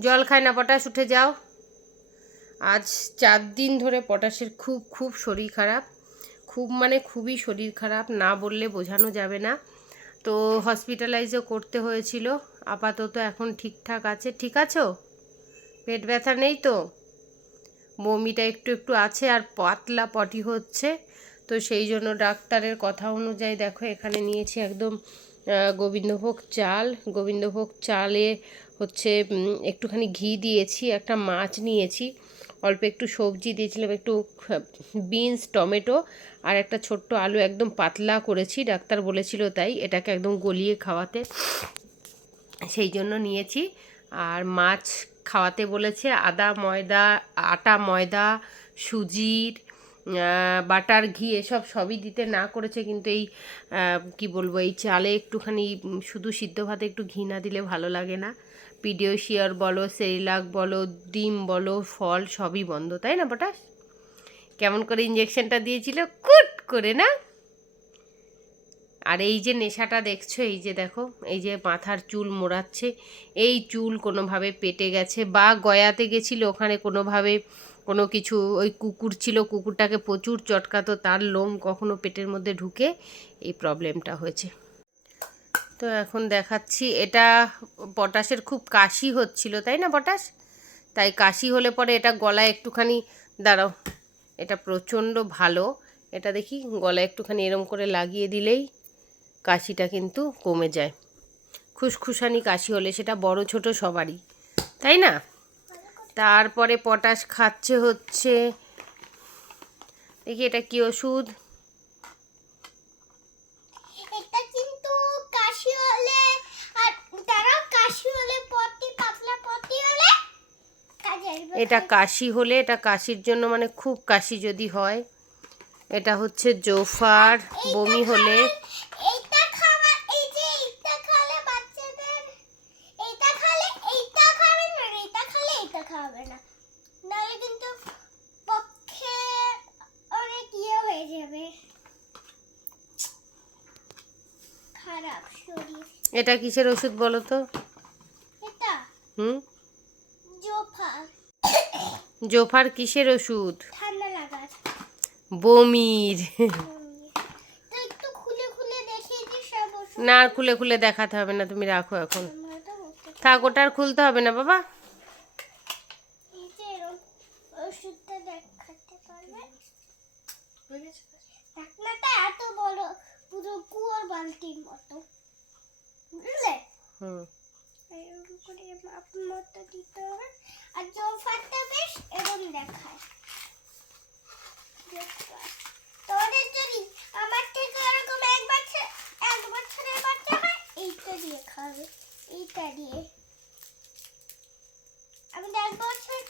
জল খায় না, পটাশ উঠে যাও। আজ চার দিন ধরে পটাশের খুব খুব শরীর খারাপ। খুব মানে খুবই শরীর খারাপ, না বললে বোঝানো যাবে না। তো হসপিটালাইজও করতে হয়েছিল, আপাতত এখন ঠিকঠাক আছে। ঠিক আছো? পেট ব্যথা নেই তো? বমিটা একটু একটু আছে আর পাতলা পটি হচ্ছে। তো সেই জন্য ডাক্তারের কথা অনুযায়ী দেখো, এখানে নিয়েছি একদম গোবিন্দভোগ চাল। গোবিন্দভোগ চালে হচ্ছে একটুখানি ঘি দিয়েছি, একটা মাছ নিয়েছি। অল্প একটু সবজি দিয়েছিলাম, একটু বিনস, টমেটো আর একটা ছোট্ট আলু একদম পাতলা করেছি, ডাক্তার বলেছিল তাই এটাকে একদম গলিয়ে খাওয়াতে। সেই জন্য নিয়েছি। আর মাছ খাওয়াতে বলেছে আদা, ময়দা, আটা, ময়দা, সুজির বাটার ঘি এসব সবই দিতে না করেছে, কিন্তু এই কি বলব, এই চালে একটুখানি শুধু সিদ্ধ ভাতে একটু ঘি না দিলে ভালো লাগে না। পিডিওশিয়ার বলো, সেরিলাক বলো, ডিম বলো, ফল সবই বন্ধ, তাই না পটাশ? কেমন করে ইঞ্জেকশনটা দিয়েছিল, কুট করে না? আর এই যে নেশাটা দেখছ, এই যে দেখো, এই যে মাথার চুল মোড়াচ্ছে, এই চুল কোনোভাবে পেটে গেছে বা গয়াতে গেছিল, ওখানে কোনোভাবে কোনো কিছু, ওই কুকুর ছিল, কুকুরটাকে প্রচুর চটকাতো, তার লোম কখনো পেটের মধ্যে ঢুকে এই প্রবলেমটা হয়েছে। তো এখন দেখাচ্ছি, এটা পটাশের খুব কাশি হচ্ছিল, তাই না পটাশ? তাই কাশি হলে পরে এটা গলায় একটুখানি, দাঁড়াও, এটা প্রচণ্ড ভালো, এটা দেখি গলায় একটুখানি এরম করে লাগিয়ে দিলেই কাশিটা কিন্তু কমে যায়। খুসখুসানি কাশি হলে, সেটা বড় ছোট সবারই, তাই না? তারপরে পটাশ খাচ্ছে হচ্ছে। দেখি এটা কি ওষুধ? এটা কিন্তু কাশি হলে আর তারাও কাশি হলে পটি পাতলা পটি হলে এটা কাশি হলে এটা কাশির জন্য মানে খুব কাশি যদি হয় এটা হচ্ছে জোফার বমি হলে এইটা খাওয়া এই যে এইটা খেলে বাচ্চাদের এইটা খেলে এইটা খাবে না এইটা খেলে এইটা খাবে না নাহলে কিন্তু পক্ষে অনেক ইয়ে হয়ে যাবে খারাপ শরীর। এটা কিসের ওষুধ বলো তো? এটা হুম? জোফা জোফার কিসের ওষুধ? ঠান্ডা লাগার। বমির। একটু খুলে খুলে দেখিয়ে দিই না আর খুলে খুলে দেখাতে হবে না তুমি রাখো এখন। থাক। ওটা আর খুলতে হবে না বাবা। ওষুধটা দেখাতে পারবে মতো। বুঝলে? হুম। করে মাপের মতো দিতে হবে। আর জোফারটা বেশ এরকম দেখায়। তোদের যদি আমার থেকে এরকম এক বছর এক বছরের বাচ্চা হয় এইটা দিয়ে খাবে। এইটা দিয়ে। আমি এক বছর